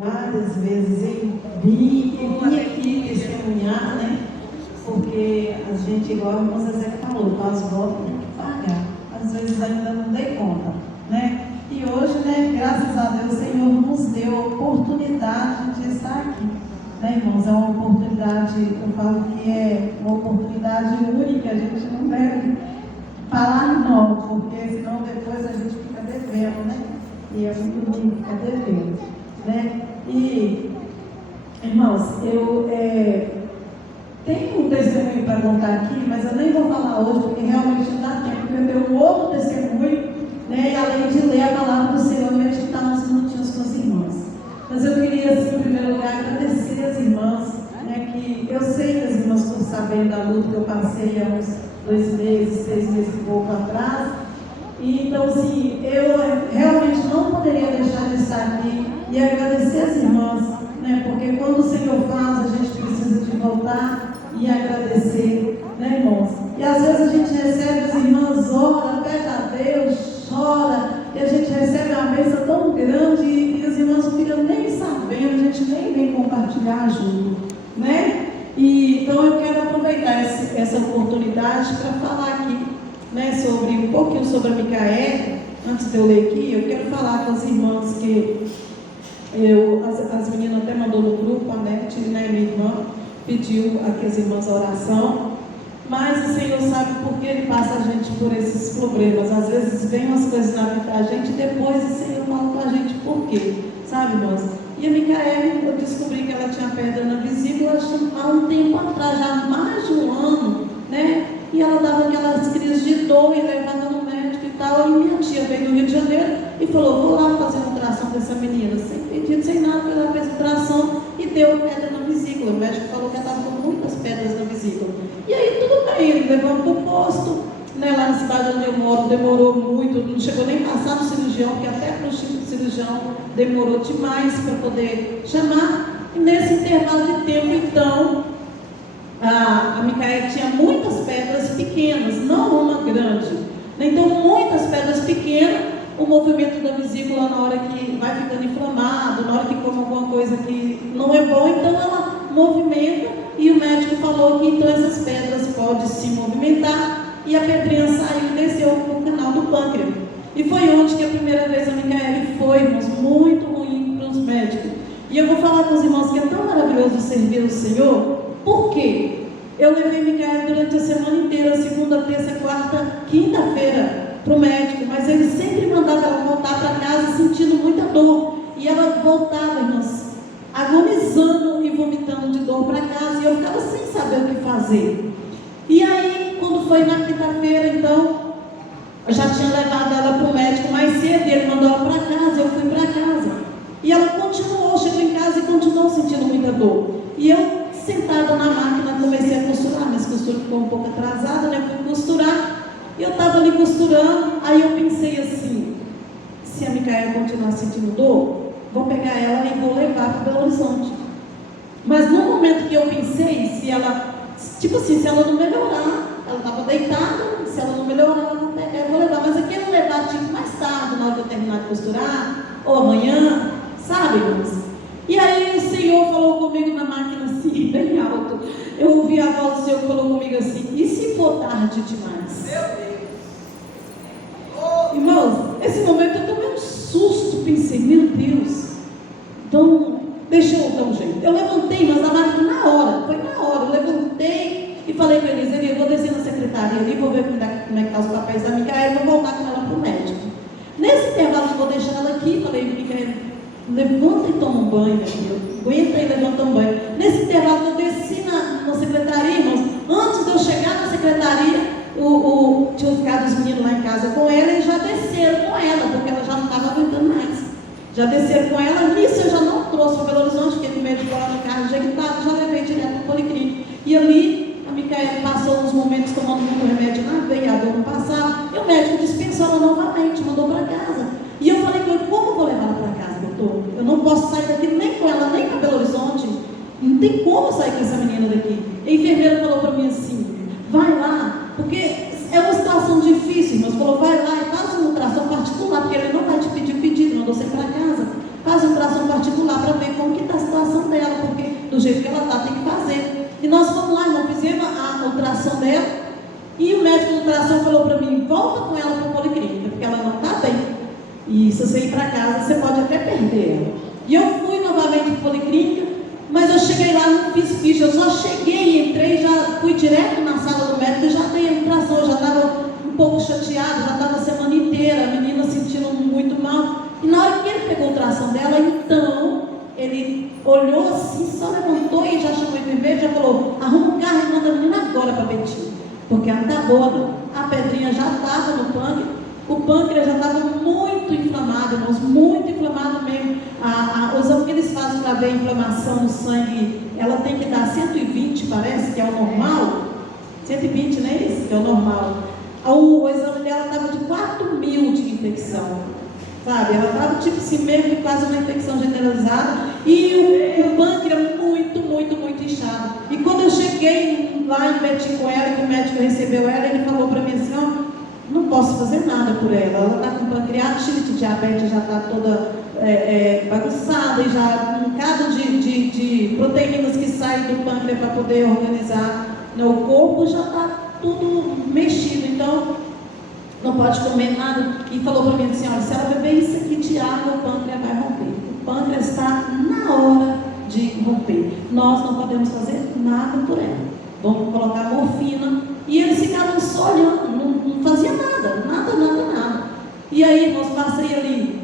Várias vezes em vim aqui testemunhar, né? Porque a gente, igual a irmã Zezé falou, faz voto tem que pagar. Às vezes ainda não dei conta, né? E hoje, né, graças a Deus, o Senhor nos deu a oportunidade de estar aqui, né, irmãos? É uma oportunidade, eu falo que é uma oportunidade única, a gente não deve falar não, porque senão depois a gente fica devendo, né? E é muito ruim ficar devendo, né? E, irmãos, eu tenho um testemunho para contar aqui, mas eu nem vou falar hoje, porque realmente não dá tempo, porque eu tenho um outro testemunho, né? E além de ler a palavra do Senhor, meditar uns minutinhos com as irmãs. Mas eu queria, assim, em primeiro lugar, agradecer as irmãs, né? Que eu sei que as irmãs estão sabendo da luta que eu passei há uns 2 meses, 6 meses e pouco atrás. E, então, assim, eu realmente não poderia deixar de estar aqui e agradecer as irmãs, né? Porque quando o Senhor faz, a gente precisa de voltar e agradecer, né, irmãos? E às vezes a gente recebe as irmãs, ora, pede a Deus, chora, e a gente recebe uma bênção tão grande e as irmãs não ficam nem sabendo, a gente nem vem compartilhar junto, né? E, então eu quero aproveitar essa oportunidade para falar aqui, né, sobre um pouquinho sobre a Micaele. Antes de eu ler aqui, eu quero falar com as irmãs que as meninas até mandou no grupo, a Nete, né, minha irmã, pediu aqui as irmãs a oração, mas o Senhor sabe por que Ele passa a gente por esses problemas. Às vezes vem umas coisas na vida da gente e depois o Senhor fala com a gente por quê, sabe, irmãs? E a Micaele, eu descobri que ela tinha pedra na vesícula há um tempo atrás, já há mais de um ano, né? E ela dava aquelas crises de dor e levava no médico e tal. E minha tia veio do Rio de Janeiro e falou: vou lá fazer uma ultrassom com essa menina, sem pedido, sem nada. Ela fez ultrassom e deu pedra na vesícula. O médico falou que ela estava com muitas pedras na vesícula. E aí tudo bem, ele levou para o posto, né, lá na cidade onde eu moro. Demorou muito, não chegou nem a passar no cirurgião, porque até para o cirurgião demorou demais para poder chamar. E nesse intervalo de tempo, então, a Micaele tinha muitas pedras pequenas, não uma grande. Então, muitas pedras pequenas, o movimento da vesícula, na hora que vai ficando inflamado, na hora que come alguma coisa que não é bom, então ela movimenta, e o médico falou que então essas pedras podem se movimentar, e a pedrinha saiu e desceu para o canal do pâncreas. E foi onde que a primeira vez a Micaele foi, irmãos, muito ruim para os médicos. E eu vou falar com os irmãos que é tão maravilhoso servir o Senhor. Por quê? Eu levei Micaele durante a semana inteira, segunda, terça, quarta, quinta-feira, para o médico, mas ele sempre mandava ela voltar para casa sentindo muita dor. E ela voltava, irmãos, agonizando e vomitando de dor para casa, e eu ficava sem saber o que fazer. E aí, quando foi na quinta-feira, então, eu já tinha levado ela para o médico mais cedo, e ele mandou ela para casa, eu fui para casa. E ela continuou, chegou em casa e continuou sentindo muita dor. E eu, sentada na máquina, comecei a costurar, mas a costura ficou um pouco atrasada, né? Fui costurar, e eu estava ali costurando, aí eu pensei assim: se a Micaele continuar sentindo dor, vou pegar ela e vou levar para Belo Horizonte. Mas no momento que eu pensei, se ela, tipo assim, se ela não melhorar, ela estava deitada, se ela não melhorar, eu vou pegar e vou levar. Mas aquele levar tipo mais tarde, na hora de eu terminar de costurar, ou amanhã, sabe, irmãos? E aí o Senhor falou comigo na máquina assim, bem alto. Eu ouvi a voz do Senhor que falou comigo assim: e se for tarde demais? Irmãos, esse momento eu tomei um susto, pensei: meu Deus, então deixa eu dar um jeito. Eu levantei, mas a máquina na hora, foi na hora, eu levantei e falei para eles: eu vou descer na secretaria ali, vou ver como é que estão os papéis da Micaele, vou voltar com ela para o médico. Nesse intervalo eu vou deixar ela aqui, falei: Micaele, levanta e toma um banho, meu filho. Aguenta e levanta um banho. Nesse intervalo eu desci na secretaria, irmãos. Antes de eu chegar na secretaria, tinham ficado os meninos lá em casa com ela e já desceram com ela, porque ela já não estava aguentando mais. Já desceram com ela. Nisso eu já não trouxe para Belo Horizonte, porque o médico lá no carro jeitado, já levei direto para o policlínico. E ali a Micaele passou uns momentos tomando muito remédio na veia, a dor não passava. E o médico dispensou ela novamente, mandou para casa. E eu falei com ele: como eu vou levar ela para casa, doutor? Eu não posso sair daqui nem com ela, nem para Belo Horizonte. Não tem como sair com essa menina daqui. A enfermeira falou para mim assim: vai lá, porque é uma situação difícil, irmãos. Falou: vai lá e faz uma ultrassom particular, porque ele não vai te pedir pedido, mandou você ir para casa. Faz uma ultrassom particular para ver jeito que ela está, tem que fazer. E nós fomos lá, irmão, fizemos a ultrassom dela, e o médico do ultrassom falou para mim, volta com ela para a policlínica, porque ela não está bem. E se você ir para casa, você pode até perder ela. E eu fui novamente para a policlínica, mas eu cheguei lá, não fiz ficha, eu só cheguei, entrei, já fui direto na sala do médico, eu já dei a ultrassom, eu já estava um pouco chateada, já estava a semana inteira, a menina sentindo muito mal. E na hora que ele pegou a ultrassom dela, então, ele olhou assim, só levantou e já chamou o enfermeiro, já falou, arruma um carro e manda a menina agora para Betim, porque ela está boa, a pedrinha já estava no pâncreas, o pâncreas já estava muito inflamado, irmãos, muito inflamado mesmo. O exame que eles fazem para ver a inflamação no sangue, ela tem que dar 120, parece, que é o normal, 120, não é isso? Que é o normal. O exame dela estava de 4.000 de infecção, sabe? Ela estava tipo assim mesmo, quase uma infecção generalizada, e o pâncreas muito inchado. E quando eu cheguei lá em Betim com ela, que o médico recebeu ela, ele falou para mim assim, ó, não posso fazer nada por ela está com pancreatite, diabetes já está toda bagunçada, e já um bocado de proteínas que saem do pâncreas para poder organizar o corpo, já está tudo mexido, então não pode comer nada. E falou para mim assim, olha, se ela beber isso aqui de água, o pâncreas vai romper. O pâncreas está na hora de romper. Nós não podemos fazer nada por ela. Vamos colocar morfina. E eles ficavam só olhando, não fazia nada. E aí, nós passei ali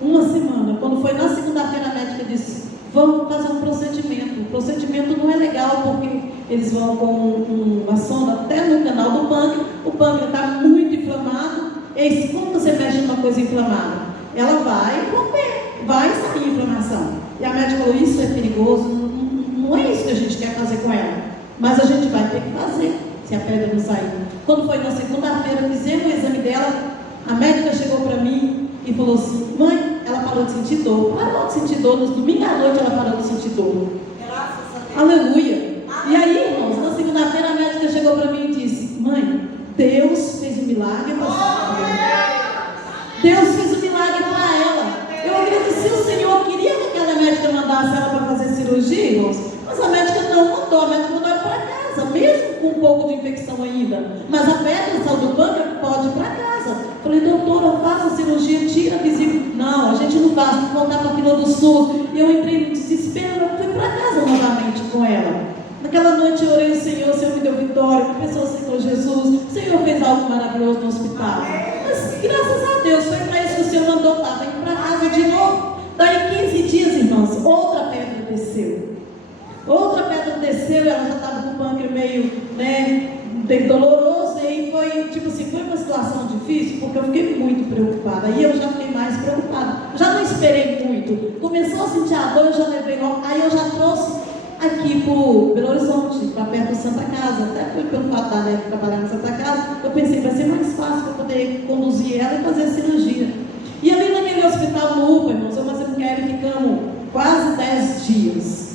uma semana. Quando foi na segunda-feira, a médica disse, vamos fazer um procedimento. O procedimento não é legal, porque eles vão com uma sonda até no canal do pâncreas. O pâncreas está muito inflamado. E como você mexe numa coisa inflamada? Ela vai romper, vai sair inflamação. E a médica falou, isso é perigoso, não é isso que a gente quer fazer com ela. Mas a gente vai ter que fazer, se a pedra não sair. Quando foi na segunda-feira, fizemos o exame dela, a médica chegou para mim e falou assim, mãe, ela parou de sentir dor. Parou de sentir dor, no domingo à noite ela parou de sentir dor. Graças a Deus. Aleluia. E aí, irmãos, na segunda-feira a médica chegou para mim e disse, mãe, Deus fez um milagre para ela. Deus fez um milagre para ela. Eu agradeci ao Senhor, queria que aquela médica mandasse ela para fazer cirurgia, irmãos, mas a médica não mandou, a médica mandou ela para casa, mesmo com um pouco de infecção ainda. Mas a pedra saiu do pâncreas, pode ir para casa. Falei, doutora, faça a cirurgia, tira a vesícula. Não, a gente não faz, tem que voltar para a fila do SUS. E eu entrei no desespero, eu fui para casa novamente com ela. Naquela noite eu orei ao Senhor, o Senhor me deu vitória, a pessoa aceitou Jesus, o Senhor fez algo maravilhoso no hospital. Mas graças a Deus, foi para isso que o Senhor mandou, estava indo para casa de novo. Daí 15 dias, irmãos, outra pedra desceu. Outra pedra desceu e ela já estava com o pâncreas meio, doloroso. E aí foi, tipo assim, foi uma situação difícil, porque eu fiquei muito preocupada. Aí eu já fiquei mais preocupada. Já não esperei muito. Começou a sentir a dor, eu já levei logo. Aí eu já trouxe aqui para o Belo Horizonte, para perto da Santa Casa. Até pelo fato da Nete trabalhar na Santa Casa, eu pensei, vai ser mais fácil para poder conduzir ela e fazer a cirurgia. E ali naquele hospital no UPA, irmãos, eu e a Micaela ficamos quase 10 dias.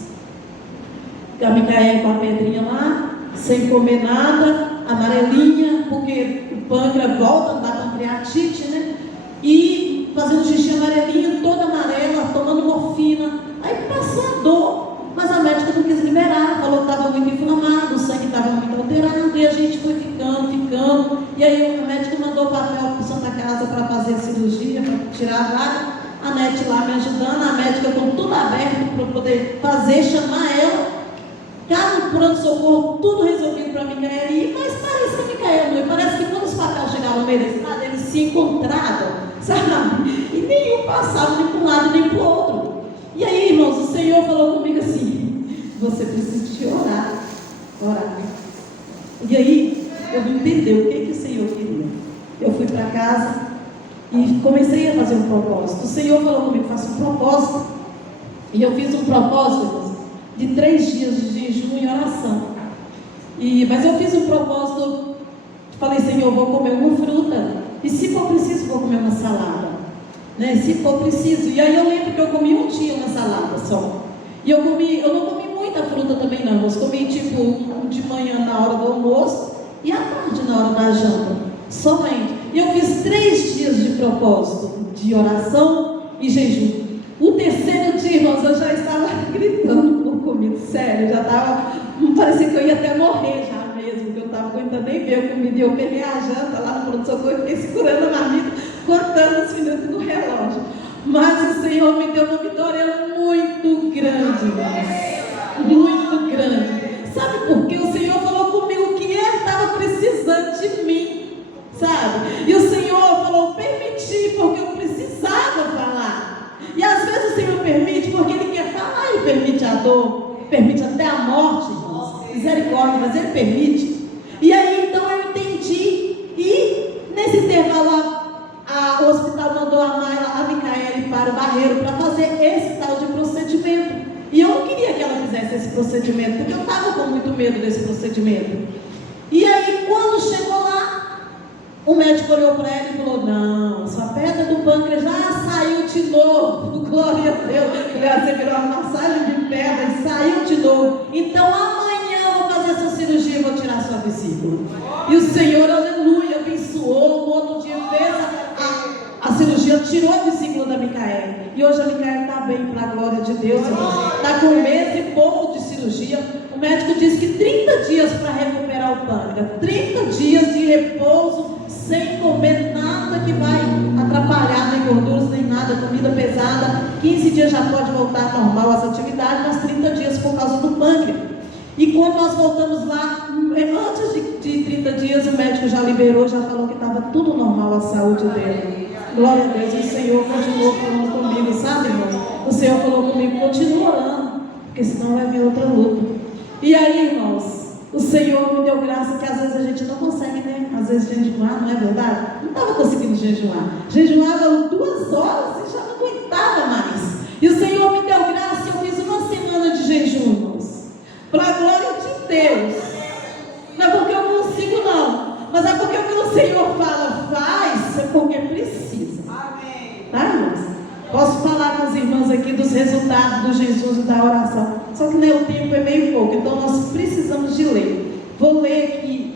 A Micaela com a pedrinha lá, sem comer nada, amarelinha, porque o pâncreas volta da pancreatite, né? E fazendo xixi amarelinho, toda amarela, tomando morfina. Aí passei a dor, mas a médica não quis liberar, falou que estava muito inflamado, o sangue estava muito alterado, e a gente foi ficando. E aí a médica mandou o papel para Santa Casa para fazer a cirurgia, para tirar a vaga. A Nete lá me ajudando, a médica com tudo aberto para poder fazer, chamar ela. Carro, pronto-socorro, tudo resolvido para a Micaela ir, mas parece que a Micaela não ia. Parece que quando os papéis chegaram no meio da estrada, eles se encontravam, sabe? E nenhum passava nem para um lado nem para o outro. E aí, irmãos, o Senhor falou comigo assim, você precisa de orar. E aí, eu vim entender o que o Senhor queria. Eu fui para casa e comecei a fazer um propósito. O Senhor falou comigo, faça um propósito. E eu fiz um propósito, irmãos, de 3 dias de jejum e oração. Mas eu fiz um propósito, falei, Senhor, eu vou comer uma fruta, e se for preciso, vou comer uma salada, né? Se for preciso. E aí eu lembro que eu comi um dia uma salada só. E eu não comi muita fruta também não, eu comi tipo de manhã na hora do almoço e à tarde na hora da janta, somente. E eu fiz 3 dias de propósito, de oração e jejum. O terceiro dia, irmãos, eu já estava gritando por comigo, sério, já estava, parecia que eu ia até morrer já mesmo, porque eu não estava aguentando nem ver a comida, e eu peguei a janta lá no pronto-socorro e fiquei segurando a marmita, contando os minutos no relógio. Mas o Senhor me deu uma vitória muito grande, muito grande. Sabe por quê? O Senhor falou comigo que Ele estava precisando de mim, sabe? E o Senhor falou, permiti, porque eu precisava falar. E às vezes o Senhor permite, porque Ele quer falar, Ele permite a dor, permite até a morte, misericórdia, mas Ele permite. E aí então eu entendi, e nesse intervalo o hospital mandou a Micaele para o Barreiro para fazer esse tal de procedimento. E eu não queria que ela fizesse esse procedimento, porque eu estava com muito medo desse procedimento. E aí, quando chegou lá, o médico olhou para ela e falou, não, sua pedra do pâncreas já saiu de novo, glória a Deus. Você virou uma massagem de pedra e saiu de novo. Então, amanhã eu vou fazer essa cirurgia e vou tirar sua vesícula. E o Senhor, aleluia, abençoou. No outro dia fez a cirurgia, tirou a vesícula da Micaele. E hoje a Micaele está bem, para a glória de Deus. Está com 1 mês e pouco de cirurgia. O médico disse que 30 dias para recuperar o pâncreas. 30 dias de repouso, sem comer nada que vai atrapalhar, nem gorduras, nem nada, comida pesada. 15 dias já pode voltar normal as atividades, mas 30 dias por causa do pâncreas. E quando nós voltamos lá, antes de 30 dias, o médico já liberou, já falou que estava tudo normal a saúde dele. Glória a Deus, e o Senhor continuou falando comigo, sabe, irmãos? O Senhor falou comigo, continua orando, porque senão vai vir outra luta. E aí, irmãos, o Senhor me deu graça, que às vezes a gente não consegue, né? Às vezes jejuar, não é verdade? Não estava conseguindo jejuar. Jejuava 2 horas e já não aguentava mais. E o Senhor me deu graça e eu fiz uma semana de jejum, irmãos. Para a glória de Deus. Não é porque eu consigo, não. Mas é porque o que o Senhor fala, faz, é porque precisa. Amém. Tá, irmãos? Posso falar com os irmãos aqui dos resultados do Jesus e da oração. Só que o tempo é meio pouco, então nós precisamos de ler. Vou ler aqui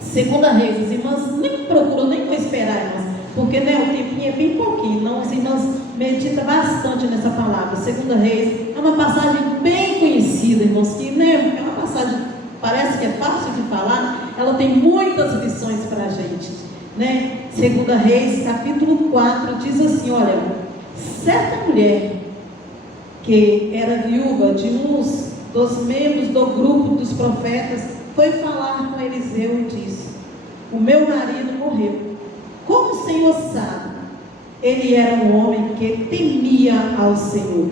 2 Reis. Os irmãos nem procuram, nem vou esperar, irmãos, porque o tempinho é bem pouquinho. Então os irmãos meditam bastante nessa palavra. 2 Reis é uma passagem bem conhecida, irmãos, que é uma passagem, parece que é fácil de falar, ela tem muitas lições para a gente, né? 2 Reis, capítulo 4, diz assim, olha, certa mulher que era viúva de uns dos membros do grupo dos profetas, foi falar com Eliseu e disse, o meu marido morreu. Como o Senhor sabe, ele era um homem que temia ao Senhor,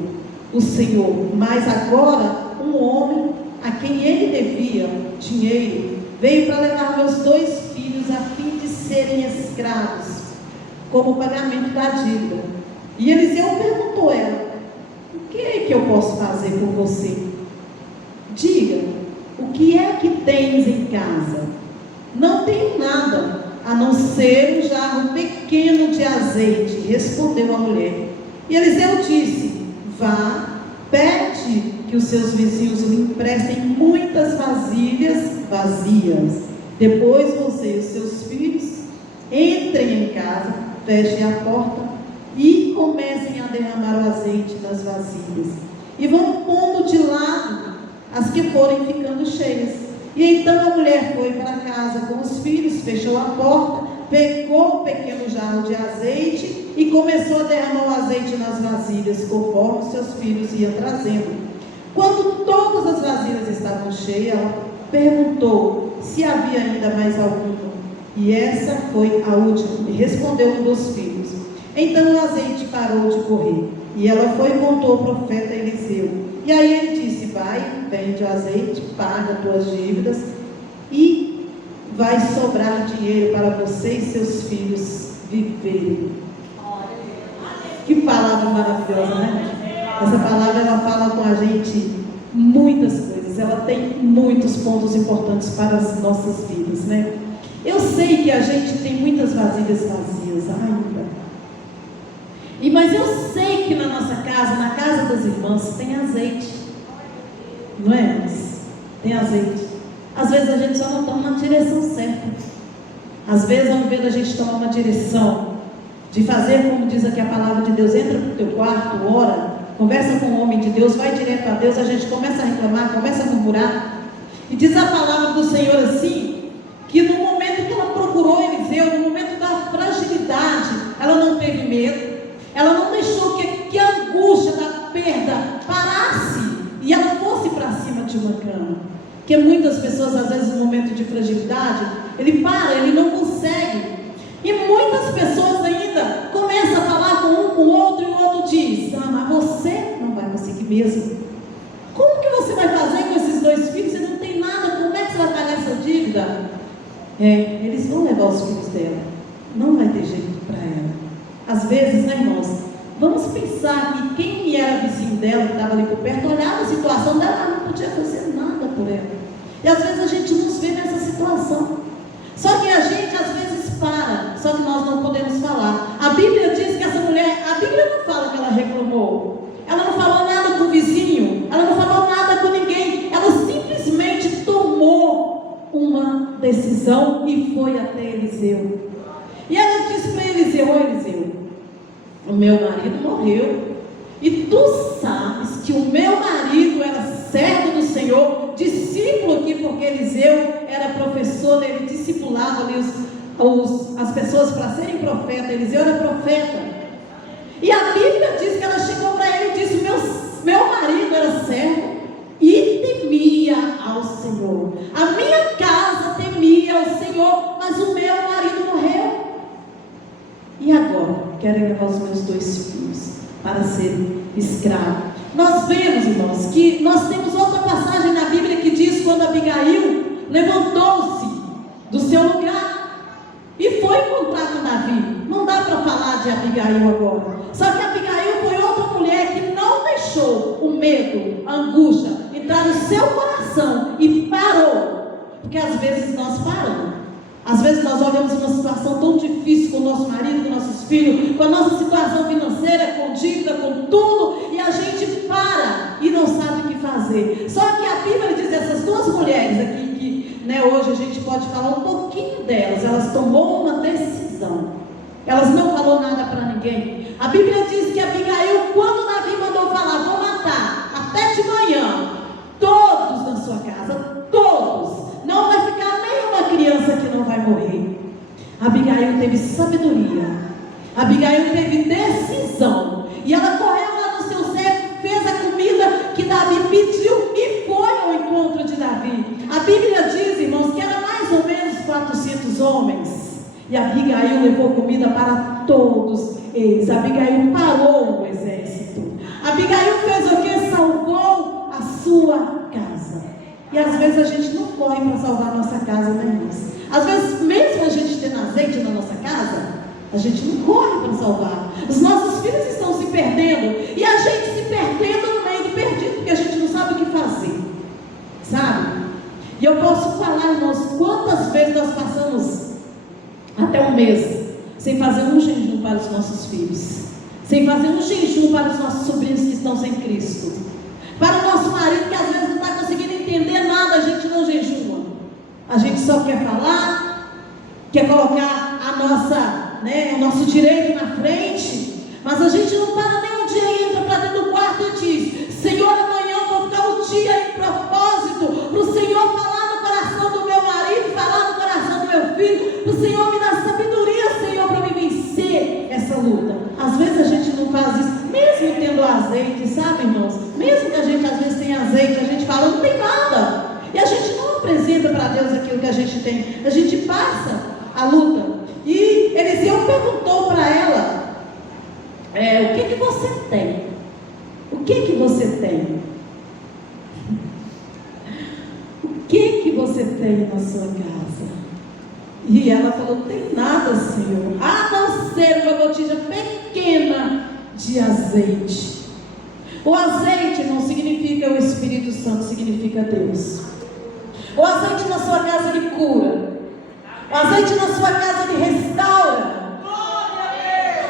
o Senhor, mas agora um homem a quem ele devia dinheiro, veio para levar meus 2 filhos a fim de serem escravos, como pagamento da dívida. E Eliseu perguntou a ela, o que é que eu posso fazer por você? Diga, o que é que tens em casa? Não tenho nada, a não ser um jarro pequeno de azeite, respondeu a mulher. E Eliseu disse, vá, pede que os seus vizinhos lhe emprestem muitas vasilhas vazias. Depois você e os seus filhos entrem em casa, fechem a porta e comecem a derramar o azeite nas vasilhas. E vão pondo de lado as que forem ficando cheias. E então a mulher foi para casa com os filhos, fechou a porta, pegou um pequeno jarro de azeite e começou a derramar o azeite nas vasilhas, conforme os seus filhos iam trazendo. Quando todas as vasilhas estavam cheias, ela perguntou se havia ainda mais alguma. E essa foi a última. E respondeu um dos filhos. Então o azeite parou de correr. E ela foi e contou ao profeta Eliseu. E aí ele disse, vai, vende o azeite, paga tuas dívidas e vai sobrar dinheiro para você e seus filhos viverem. Que palavra maravilhosa, né? Essa palavra, ela fala com a gente muitas coisas. Ela tem muitos pontos importantes para as nossas vidas, né? Eu sei que a gente tem muitas vasilhas vazias ainda. Mas eu sei que na nossa casa, na casa das irmãs, tem azeite. Não é, irmãs? Tem azeite. Às vezes a gente só não toma na direção certa. Às vezes, ao invés da gente tomar uma direção de fazer, como diz aqui a palavra de Deus, entra para o teu quarto, ora, conversa com o homem de Deus, vai direto a Deus, a gente começa a reclamar, começa a murmurar. E diz a palavra do Senhor assim, que no momento que ela procurou Eliseu, no momento da fragilidade, ela não teve medo, ela não deixou que a angústia da perda parasse e ela fosse para cima de uma cama. Porque muitas pessoas, às vezes, no momento de fragilidade, ele para, ele não consegue. E muitas pessoas ainda começam a falar com o outro, e o outro diz: ah, mas você não vai conseguir mesmo. Como que você vai fazer com esses 2 filhos? Você não tem nada, como é que você vai pagar essa dívida? Eles vão levar os filhos dela, não vai ter jeito para ela. Às vezes, né, irmãos, vamos pensar que quem era vizinho dela, que estava ali por perto, olhava a situação dela, não podia fazer nada por ela. E às vezes a gente nos vê nessa situação. Só que a gente às vezes para, só que nós não podemos falar. A Bíblia diz que essa mulher, a Bíblia não fala que ela reclamou, ela não falou nada com o vizinho, ela não falou nada com ninguém, ela simplesmente tomou uma decisão e foi até Eliseu. E ela disse para Eliseu: ó Eliseu, o meu marido morreu, e tu sabes que o meu marido era servo do Senhor, discípulo aqui, porque Eliseu era professor, ele discipulava ali as pessoas para serem profeta. Eliseu era profeta. E a Bíblia diz que ela chegou para ele e disse: meu marido era servo e temia ao Senhor, a minha casa temia ao Senhor, mas o meu marido morreu. E agora? Quero levar os meus 2 filhos para serem escravos. Nós vemos, irmãos, que nós temos outra passagem na Bíblia que diz quando Abigail levantou-se do seu lugar e foi encontrar com Davi. Não dá para falar de Abigail agora. Só que Abigail foi outra mulher que não deixou o medo, a angústia entrar no seu coração e parou. Porque às vezes nós paramos. Às vezes nós olhamos uma situação tão difícil com o nosso marido, com nossos filhos, com a nossa situação financeira, com dívida, com tudo, e a gente para e não sabe o que fazer. Só que a Bíblia diz, essas 2 mulheres aqui, que hoje a gente pode falar um pouquinho delas, elas tomou uma decisão. Elas não falou nada para ninguém. A Bíblia diz que Abigail, quando Davi mandou falar: vou matar até de manhã todos na sua casa, todos, não vai ficar nenhuma criança que não vai morrer. Abigail teve sabedoria, Abigail teve decisão, e ela correu lá no seu servo, fez a comida que Davi pediu e foi ao encontro de Davi. A Bíblia diz, irmãos, que era mais ou menos 400 homens, e Abigail levou comida para todos eles. Abigail parou o exército. Abigail fez o que? Salvou a sua casa. E às vezes a gente não corre para salvar a nossa casa, né, irmãos? Às vezes, mesmo a gente tendo azeite na nossa casa, a gente não corre para salvar. Os nossos filhos estão se perdendo, e a gente se perdendo no meio do perdido, porque a gente não sabe o que fazer, sabe? E eu posso falar, irmãos, quantas vezes nós passamos até um mês sem fazer um jejum para os nossos filhos, sem fazer um jejum para os nossos sobrinhos que estão sem Cristo, para o nosso marido que às vezes não está conseguindo entender nada. A gente não jejuma, a gente só quer falar, quer colocar o nosso direito na frente, mas a gente não para nem um dia e entra para dentro do quarto e diz: Senhor, amanhã eu vou ficar um dia em propósito para o Senhor falar no coração do meu marido, falar no coração do meu filho, para o Senhor me dar sabedoria, Senhor, para me vencer essa luta. Às vezes a gente não faz isso, mesmo tendo azeite, sabe, irmãos? Mesmo que a gente às vezes tenha azeite, a gente fala: não tem nada, e a gente não apresenta para Deus aquilo que a gente tem, a gente passa a luta. E Eliseu perguntou para ela: o que você tem? O que você tem? O que você tem na sua casa? E ela falou: não tem nada, Senhor, a não ser uma botija pequena de azeite. O azeite não significa o Espírito Santo, significa Deus. O azeite na sua casa ele cura. O azeite na sua casa ele restaura.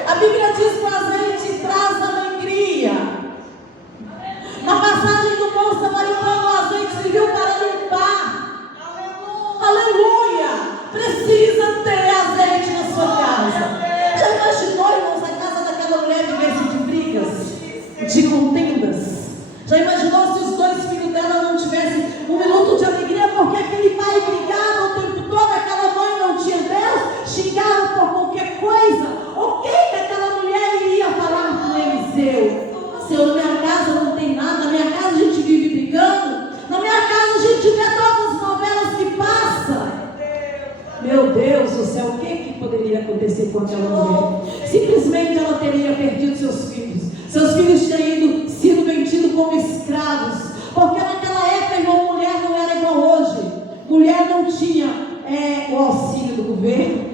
A Bíblia diz que o azeite traz alegria. Na passagem do bom samaritano, o azeite serviu para limpar. Aleluia! Precisa ter azeite na sua casa. Já imaginou, irmãos, a casa daquela mulher vivesse de brigas, de contenda? Já imaginou se os dois filhos dela não tivessem um minuto de alegria porque aquele pai brigava o tempo todo, aquela mãe não tinha Deus, xingava por qualquer coisa? O que aquela mulher iria falar com Eliseu? Senhor, na minha casa não tem nada, na minha casa a gente vive brigando, na minha casa a gente vê todas as novelas que passam. Meu Deus do céu, o que poderia acontecer com aquela mulher? Simplesmente ela teria perdido seus filhos. Seus filhos tinham sido vendidos como escravos. Porque naquela época, irmão, mulher não era igual hoje. Mulher não tinha o auxílio do governo.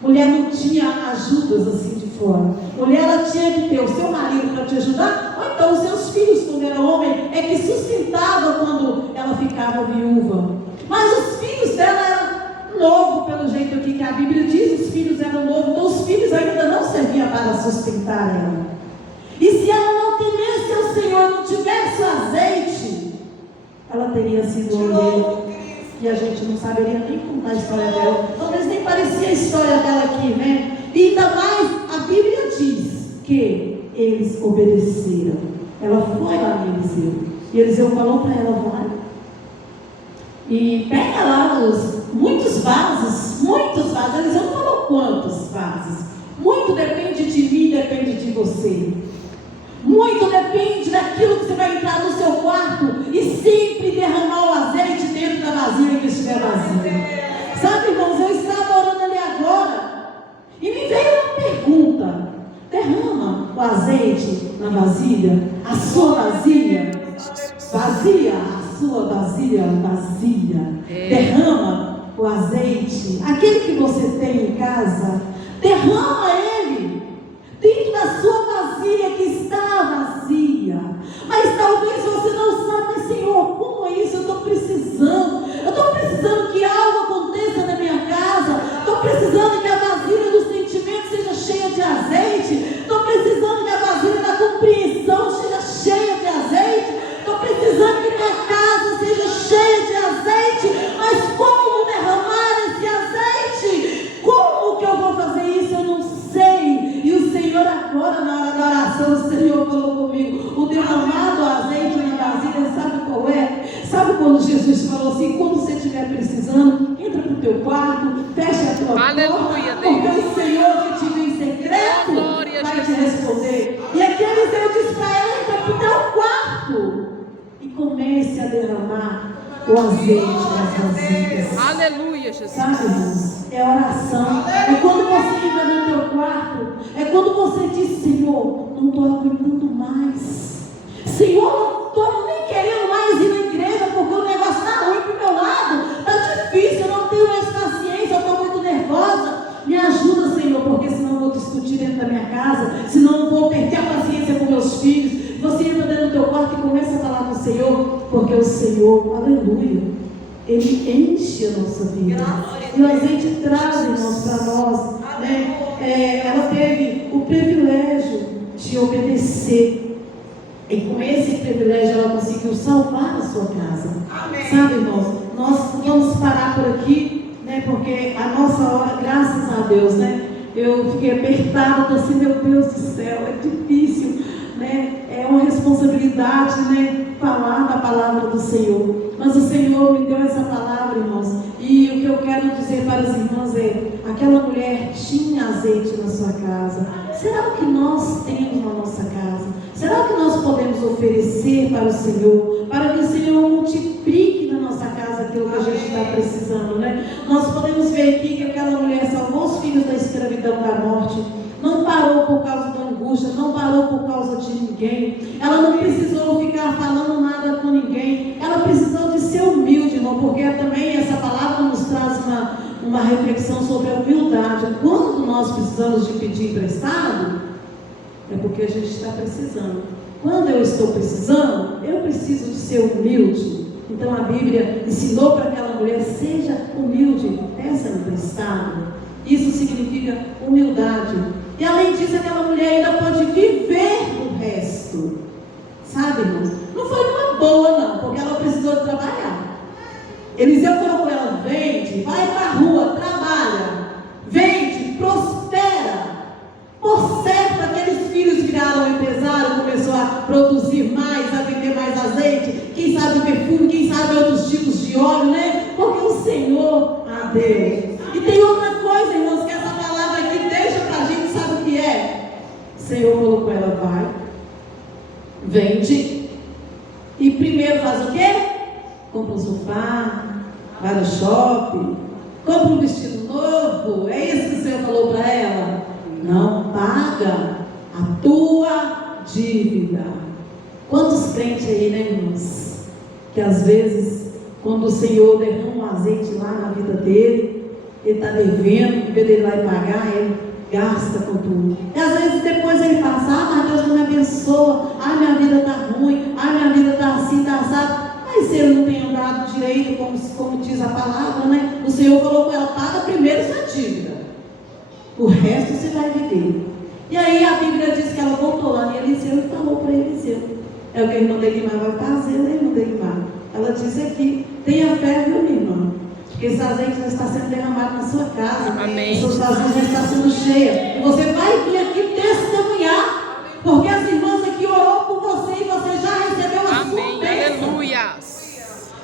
Mulher não tinha ajudas assim de fora. Mulher, ela tinha que ter o seu marido para te ajudar, ou então os seus filhos, quando era homem, é que sustentava quando ela ficava viúva. Mas os filhos dela eram novos, pelo jeito aqui que a Bíblia diz, os filhos eram novos, então os filhos ainda não serviam para sustentar ela. E se ela não temesse ao Senhor, não tivesse o azeite, ela teria sido orelha. E a gente não saberia nem contar a história dela. Talvez nem parecia a história dela aqui, né? E ainda mais, a Bíblia diz que eles obedeceram. Ela foi lá em Eliseu. E Eliseu falou para ela, vai. E pega lá muitos vasos. Eliseu não falou quantos vasos. Muito depende de mim, depende de você. Muito depende daquilo que você vai entrar no seu quarto e sempre derramar o azeite dentro da vasilha que estiver vazia. Sabe, irmãos, eu estava orando ali agora e me veio uma pergunta: derrama o azeite na vasilha? A sua vasilha? Vazia? A sua vasilha vazia? Derrama o azeite, aquele que você tem em casa, derrama ele dentro da sua vasilha que está vazia. Mas talvez você não saiba, Senhor, como é isso? Eu estou precisando que algo aconteça na minha casa, estou precisando que a vasilha do sentimento seja cheia de azeite, estou precisando que a vasilha da compreensão seja cheia de azeite, estou precisando que minha casa seja cheia de azeite. Mas como derramar esse azeite? Como que eu vou fazer isso? Eu não sei. E o Senhor agora, na hora da oração, o Senhor falou comigo: o derramado azeite na vasilha, sabe qual é? Sabe quando Jesus falou assim: quando você estiver precisando, entra para o teu quarto, fecha a tua porta, porque o Senhor que te viu em secreto vai te responder. E aqui Eliseu disse para ela: entra para o teu quarto e comece a derramar o azeite nas vasilhas. Aleluia, Jesus. Sabe, irmãos? É oração. É quando você entra no teu quarto. É quando você diz: Senhor, não estou aguentando mais. Senhor, não estou nem querendo mais ir na igreja, porque o negócio está ruim para o meu lado. Está difícil, eu não tenho mais paciência, eu estou muito nervosa. Me ajuda, Senhor, porque senão eu vou discutir dentro da minha casa, senão eu vou perder a paciência com meus filhos. Você entra dentro do teu quarto e começa a falar com o Senhor, porque o Senhor, aleluia, Ele enche a nossa vida. E o azeite traz, irmãos, para nós, né? Ela teve o privilégio de obedecer. E com esse privilégio ela conseguiu salvar a sua casa. Amém. Sabe, irmãos, nós vamos parar por aqui, né? Porque a nossa hora, graças a Deus, né? Eu fiquei apertada, estou assim, meu Deus do céu, é difícil, né? É uma responsabilidade, né? Falar da palavra do Senhor. Mas o Senhor me deu essa palavra, irmãos. E o que eu quero dizer para as irmãs é: aquela mulher tinha azeite na sua casa. Será que nós temos na nossa casa? Será que nós podemos oferecer para o Senhor, para que o Senhor multiplique na nossa casa aquilo que a gente está precisando, né? Nós podemos ver aqui que aquela mulher salvou os filhos da escravidão, da morte. Não parou por causa da angústia, não parou por causa de ninguém. Ela não precisou ficar falando nada com ninguém. Ela precisou de ser humilde, irmão, porque também essa palavra nos traz uma reflexão sobre a humildade. Quando nós precisamos de pedir emprestado, é porque a gente está precisando. Quando eu estou precisando, eu preciso de ser humilde. Então a Bíblia ensinou para aquela mulher: seja humilde, peça emprestado. Isso significa humildade. E além disso, aquela mulher ainda pode viver o resto. Sabe, irmãos? Não foi uma boa, não, porque ela precisou de trabalhar. Eliseu falou com ela: vende, vai para a rua, trabalha, vende, prospera. Por certo, aqueles filhos viraram empresário, começou a produzir mais, a vender mais Deus. E tem outra coisa, irmãos, que essa palavra aqui deixa para a gente, sabe o que é? O Senhor falou com ela, vai, vende, e primeiro faz o quê? Compra um sofá, vai no shopping, compra um vestido novo. É isso que o Senhor falou para ela? Não, paga a tua dívida. Quantos crentes aí, né, irmãos? Que às vezes, quando o Senhor derrama um azeite lá na vida dele, ele está devendo, em vez de ele vai pagar, ele gasta com tudo. E às vezes depois ele passa, mas Deus não me abençoa, minha vida está ruim, minha vida está assim, está assado. Mas se ele não tem andado direito, como diz a palavra, né? O Senhor falou com ela, paga primeiro sua dívida, o resto você vai viver. E aí a Bíblia diz que ela voltou lá em Eliseu e falou para Eliseu. É o que a irmã Deguimar vai fazer, né, irmã Deguimar? Ela disse aqui, tenha fé, viu, minha irmã? Porque esse azeite já está sendo derramado na sua casa. Amém. As suas vasilhas já estão sendo cheias. E você vai vir aqui testemunhar. Porque as irmãs aqui orou por você e você já recebeu a sua bênção. Aleluia.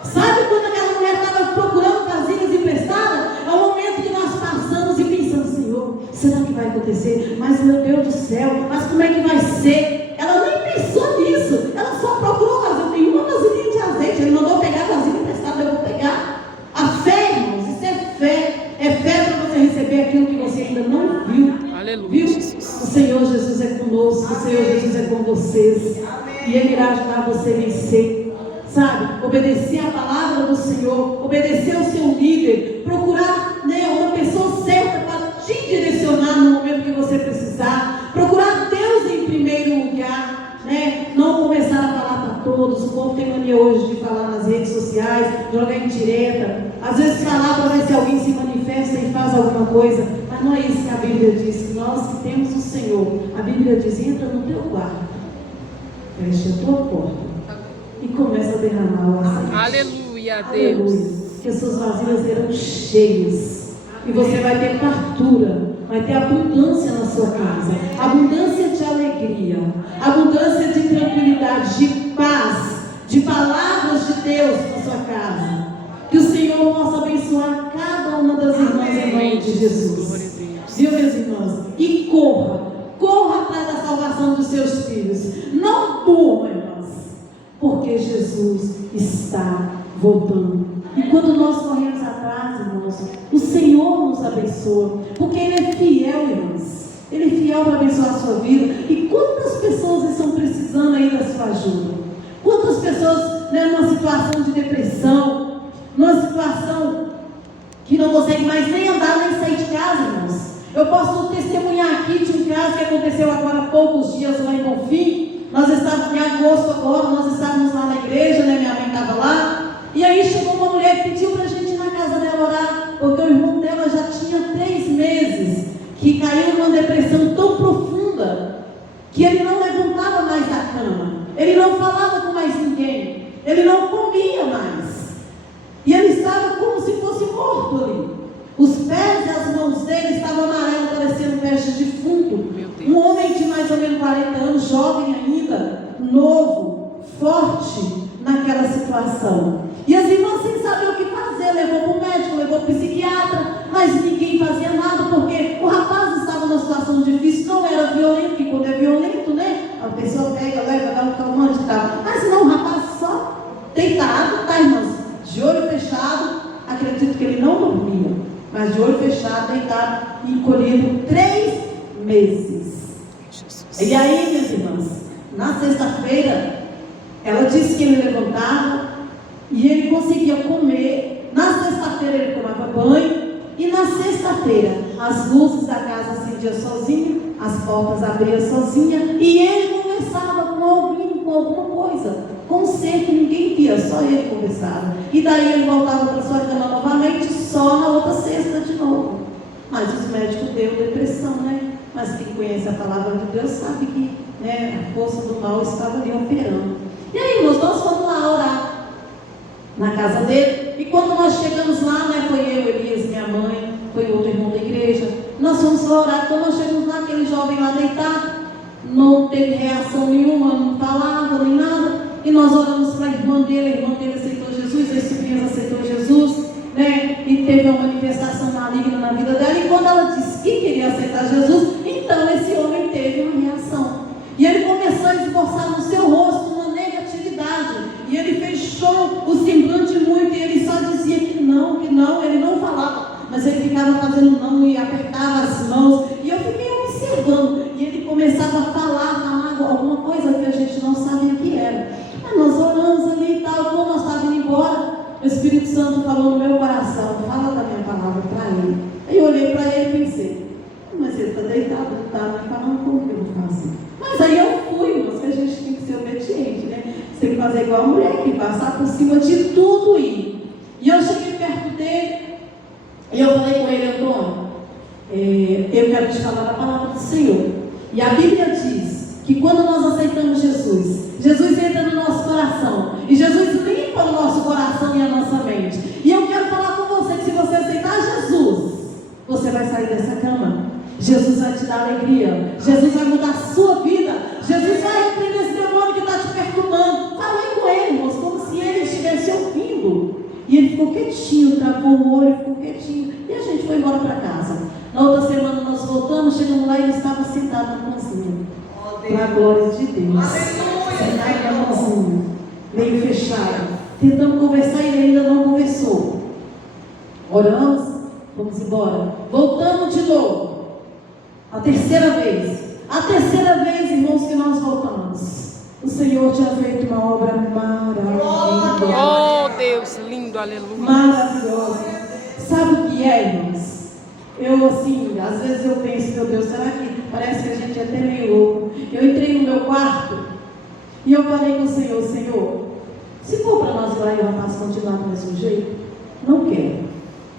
Sabe quando aquela mulher estava procurando vasilhas emprestadas? É o momento que nós passamos e pensamos, Senhor, será que vai acontecer? Mas meu Deus do céu, mas como é que vai ser? Ela nem pensou nisso. Ela só procurou vasilha. Tem uma vasilhinha de azeite. Ele mandou pegar a vasilha emprestada, eu vou pegar. A fé, irmãos, isso é fé. É fé para você receber aquilo que você ainda não viu. Aleluia. Viu? O Senhor Jesus é conosco. O Senhor Jesus é com vocês. E Ele irá ajudar você a vencer. Sabe? Obedecer a palavra do Senhor. Obedecer ao seu líder. Procurar, né, uma pessoa certa para te direcionar no momento que você precisar. Procurar Deus em primeiro lugar. Né? Não começar a falar para todos. O povo tem mania hoje de falar nas redes sociais, jogar indireta, às vezes falar para ver se alguém se manifesta e faz alguma coisa, mas não é isso que a Bíblia diz. Nós que temos o Senhor, a Bíblia diz, entra no teu quarto, fecha a tua porta e começa a derramar o azeite. Aleluia, Deus. Aleluia. Que as suas vasilhas serão cheias e você vai ter fartura, vai ter abundância na sua casa, abundância de alegria, abundância de tranquilidade, de paz, de palavras de Deus na sua casa. Que o Senhor possa abençoar cada uma das irmãs em nome de Jesus. Viu, minhas irmãs? E corra atrás da salvação dos seus filhos. Não durma, irmãs, porque Jesus está voltando. E quando nós corremos atrás, irmãos, o Senhor nos abençoa, porque Ele é fiel, irmãos. Ele é fiel para abençoar a sua vida. E quantas pessoas estão precisando aí da sua ajuda? Quantas pessoas, né, numa situação de depressão, numa situação que não consegue mais nem andar, nem sair de casa, irmãos. Eu posso testemunhar aqui de um caso que aconteceu agora há poucos dias lá em Bonfim. Nós estávamos em agosto agora, nós estávamos lá na igreja, né, minha mãe estava lá. E aí chegou uma mulher que pediu para a gente ir na casa dela orar, porque o irmão dela já tinha 3 meses, que caiu numa depressão tão profunda, que ele não levantava mais da cama, ele não falava com mais ninguém, ele não comia mais, e ele estava como se fosse morto ali. Os pés e as mãos dele estavam amarelos, parecendo pés de defunto. Um homem de mais ou menos 40 anos, jovem ainda, novo, forte, naquela situação. E as irmãs sem saber o que fazer, levou para o médico, levou para o psiquiatra, mas ninguém fazia nada, porque o rapaz estava numa situação difícil, não era violento, que quando é violento, né, a pessoa pega, leva, dá um calmante e tal, mas não, o rapaz só deitado, tá, irmãs, de olho fechado, acredito que ele não dormia, mas de olho fechado, deitado, encolhido 3 meses. E aí, minhas irmãs, na sexta-feira, ela disse que ele levantava e ele conseguia comer. Na sexta-feira ele tomava banho e na sexta-feira as luzes da casa acendiam sozinha, as portas abriam sozinha e ele conversava com alguém, com alguma coisa, com um ser que ninguém via, só ele conversava. E daí ele voltava para sua cama novamente, só na outra sexta de novo. Mas os médicos deu depressão, né? Mas quem conhece a palavra de Deus sabe que, né, a força do mal estava ali operando. E aí, nós fomos lá orar na casa dele. E quando nós chegamos lá, né, foi eu, Elias, minha mãe, foi outro irmão da igreja. Nós fomos lá orar. Quando nós chegamos lá, aquele jovem lá deitado, não teve reação nenhuma, não falava nem nada. E nós oramos para a irmã dele aceitou Jesus, as sobrinhas aceitou Jesus, né? e teve uma manifestação maligna na vida dela, e quando ela disse que queria aceitar Jesus, então esse homem teve uma reação, e ele começou a esboçar no seu rosto uma negatividade, e ele fechou o semblante muito, e ele só dizia que não, ele não falava, mas ele ficava fazendo não, e apertava as mãos, e eu fiquei observando, e ele começava a falar alguma coisa que a gente não sabia o que era. Mas nós oramos ali e tal, quando nós estávamos indo embora, o Espírito Santo falou no meu coração, fala da minha palavra para ele. Aí eu olhei para ele e pensei, mas ele está deitado, está me falando como que eu vou fazer? Mas aí eu fui, mas que a gente tem que ser obediente, né? Você tem que fazer igual a mulher, que passar por cima de tudo e eu cheguei perto dele, e eu falei com ele, Antônio, eu quero te falar da palavra do Senhor. E a Bíblia diz que quando nós aceitamos Jesus, Jesus entra no nosso coração, e Jesus limpa o nosso coração e a nossa mente. E eu quero falar com você que se você aceitar Jesus, você vai sair dessa cama. Jesus vai te dar alegria. Jesus vai mudar a sua vida. Jesus vai repreender esse demônio que está te perturbando. Falei com ele, irmãos, como se ele estivesse ouvindo. E ele ficou quietinho, travou o olho, ficou quietinho. E a gente foi embora para casa. Na outra semana nós voltamos, chegamos lá e ele estava sentado na cozinha. Para a glória de Deus. Sentado na cozinha, meio fechado, tentando conversar, e ele ainda não conversou. Oramos, vamos embora. Voltamos de novo. A terceira vez, irmãos, que nós voltamos, o Senhor tinha feito uma obra maravilhosa. Oh, Deus lindo, aleluia. Maravilhosa. Sabe o que é, irmãos? Eu, assim, às vezes eu penso, meu Deus, será que parece que a gente é até meio louco? Eu entrei no meu quarto e eu falei com o Senhor, Senhor, se for para nós lá e eu faço continuar do mesmo jeito, não quero.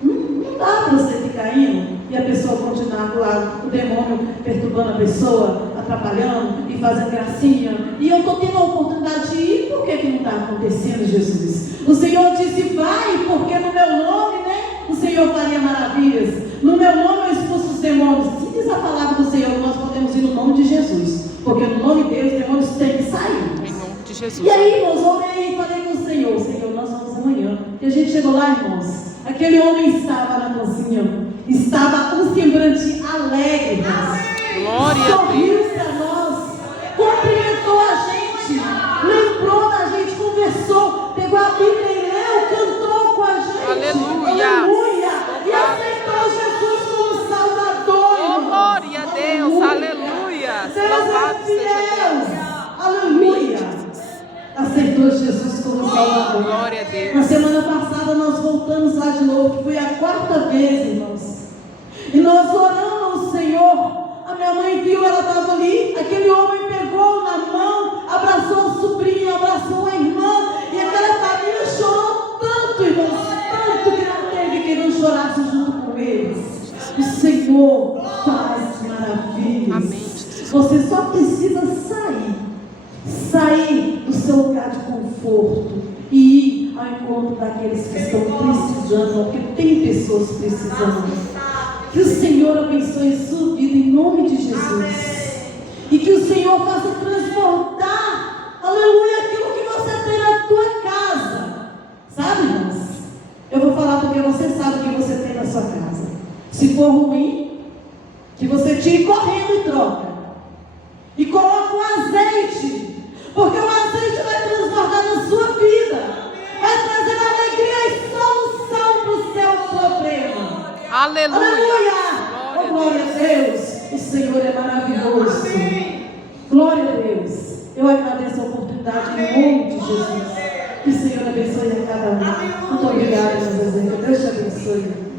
Não dá para você ficar indo e a pessoa continuar lá, o demônio perturbando a pessoa, atrapalhando e fazendo gracinha. E eu estou tendo a oportunidade de ir, por que não está acontecendo, Jesus? O Senhor disse, vai, porque no meu nome, né, o Senhor faria maravilhas. No meu nome eu expulso os demônios. Se diz a palavra do Senhor, nós podemos ir no nome de Jesus, porque no nome de Deus os demônios têm que sair. Em nome de Jesus. E aí, irmãos, orei e falei com o Senhor, Senhor, nós vamos amanhã. E a gente chegou lá, irmãos, aquele homem estava na cozinha, estava um semblante alegre, Glória a sorriu Deus. para nós, cumprimentou a gente, lembrou da gente, conversou, pegou a Bíblia e leu, cantou com a gente. Aleluia. Aleluia. E aceitou Jesus como Salvador. Oh, glória a Deus, aleluia. Louvado seja Deus. Aleluia. Aceitou Jesus como Salvador. Glória a Deus. Na semana passada nós voltamos lá de novo, que foi a quarta vez, irmãos. E nós oramos ao Senhor. A minha mãe viu, ela estava ali. Aquele homem pegou na mão, abraçou a sobrinha, abraçou a irmã. E aquela família chorou tanto, irmãos, tanto que não teve quem não chorasse junto com eles. O Senhor faz maravilhas. Amém. Você só precisa sair do seu lugar de conforto e ir ao encontro daqueles que estão precisando, porque tem pessoas precisando. Que o Senhor abençoe sua vida em nome de Jesus. E que o Senhor faça transbordar, aleluia, aquilo que você tem na tua casa. Sabe, irmãos? Eu vou falar porque você sabe o que você tem na sua casa. Se for ruim, que você tire correndo e troca. E coloca o azeite, porque o azeite vai transbordar na sua vida, vai trazer alegria e solução para o seu problema. Aleluia. Aleluia. Oh, glória a Deus. O Senhor é maravilhoso. Glória a Deus. Eu agradeço a oportunidade em nome de Jesus. Que o Senhor abençoe a cada um. Muito obrigada, meu Deus. Deus te abençoe.